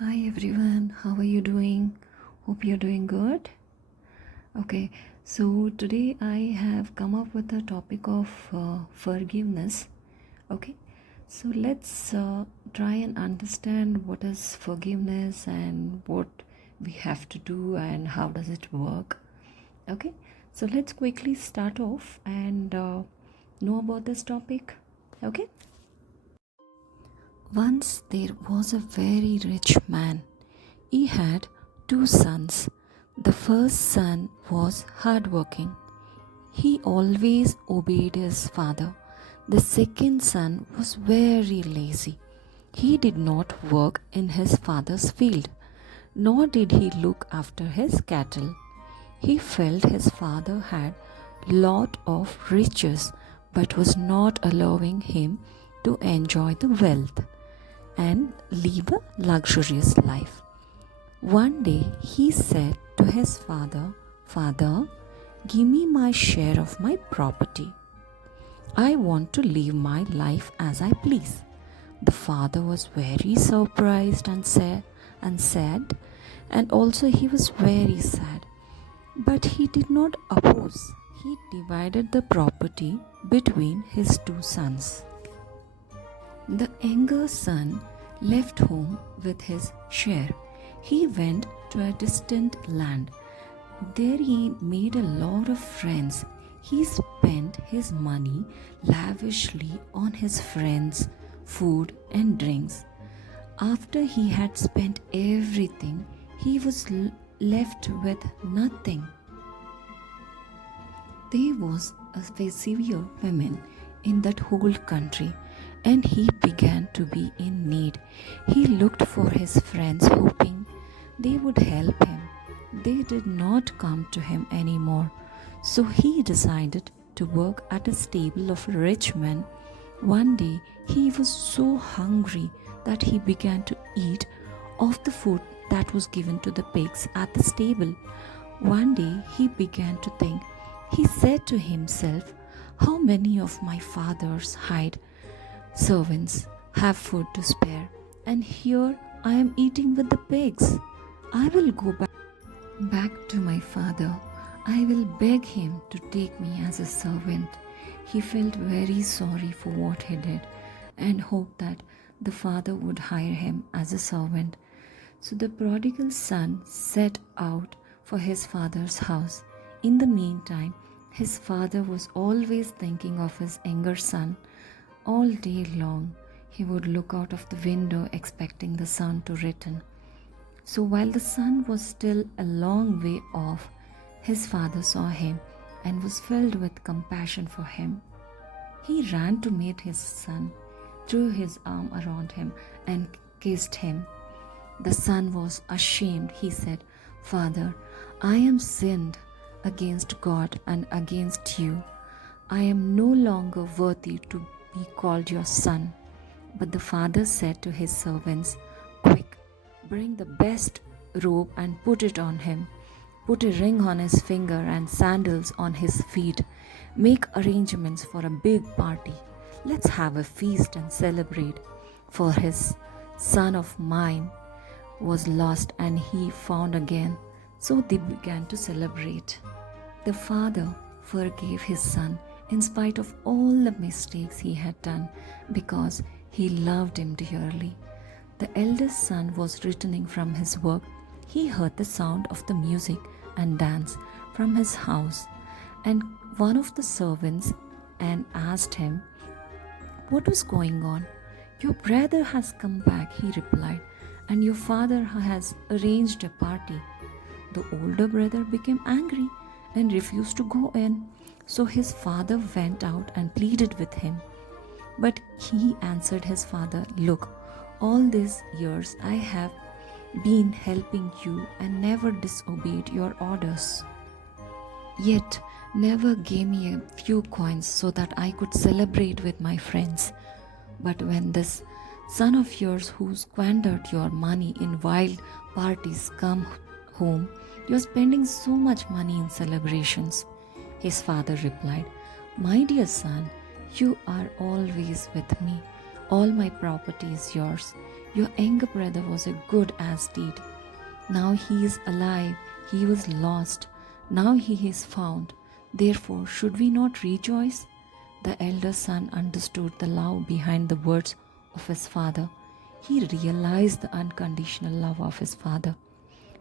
Hi everyone, how are you doing? Hope you're doing good. Okay, so today I have come up with a topic of forgiveness. Okay, so let's try and understand what is forgiveness and what we have to do and how does it work. Okay, so let's quickly start off and know about this topic. Okay. Once there was a very rich man. He had two sons. The first son was hardworking. He always obeyed his father. The second son was very lazy. He did not work in his father's field, nor did he look after his cattle. He felt his father had lot of riches but was not allowing him to enjoy the wealth and live a luxurious life. One day he said to his father, "Father, give me my share of my property. I want to live my life as I please." The father was very surprised and and also he was very sad. But he did not oppose. He divided the property between his two sons. The younger son left home with his share. He went to a distant land. There he made a lot of friends. He spent his money lavishly on his friends, food, and drinks. After he had spent everything, he was left with nothing. There was a severe famine in that whole country, and he began to be in need. He looked for his friends, hoping they would help him. They did not come to him anymore, so he decided to work at a stable of a rich man. One day he was so hungry that he began to eat of the food that was given to the pigs at the stable. One day he began to think. He said to himself, "How many of my father's hired servants have food to spare, and here I am eating with the pigs. I will go back to my father. I will beg him to take me as a servant." He felt very sorry for what he did and hoped that the father would hire him as a servant. So the prodigal son set out for his father's house. In the meantime, his father was always thinking of his younger son. All day long, he would look out of the window expecting the son to return. So while the son was still a long way off, his father saw him and was filled with compassion for him. He ran to meet his son, threw his arm around him, and kissed him. The son was ashamed. He said, "Father, I am sinned against God and against you. I am no longer worthy to be called your son." But the father said to his servants, "Quick, bring the best robe and put it on him. Put a ring on his finger and sandals on his feet. Make arrangements for a big party. Let's have a feast and celebrate. For his son of mine was lost and he found again." So they began to celebrate. The father forgave his son in spite of all the mistakes he had done because he loved him dearly. The eldest son was returning from his work. He heard the sound of the music and dance from his house, and one of the servants and asked him what was going on. "Your brother has come back," he replied, "and your father has arranged a party." The older brother became angry and refused to go in. So his father went out and pleaded with him. But he answered his father, "Look, all these years I have been helping you and never disobeyed your orders. Yet never gave me a few coins so that I could celebrate with my friends. But when this son of yours who squandered your money in wild parties come home, you're spending so much money in celebrations." His father replied, "My dear son, you are always with me. All my property is yours. Your younger brother was a good as deed. Now he is alive, he was lost, now he is found. Therefore, should we not rejoice? The elder son understood the love behind the words of his father. He realized the unconditional love of his father.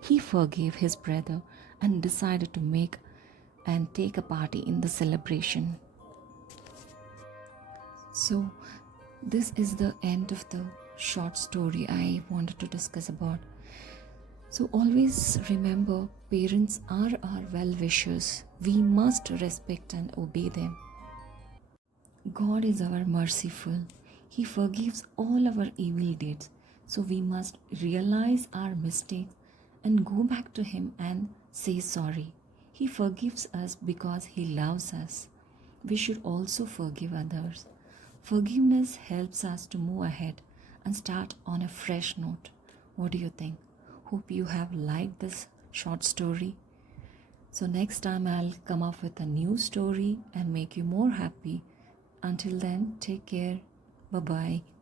He forgave his brother and decided to make and take a party in the celebration. So, this is the end of the short story I wanted to discuss about. So, always remember, parents are our well wishers. We must respect and obey them. God is our merciful. He forgives all our evil deeds. So, we must realize our mistakes and go back to Him and say sorry. He forgives us because He loves us. We should also forgive others. Forgiveness helps us to move ahead and start on a fresh note. What do you think? Hope you have liked this short story. So, next time I'll come up with a new story and make you more happy. Until then, take care. Bye bye.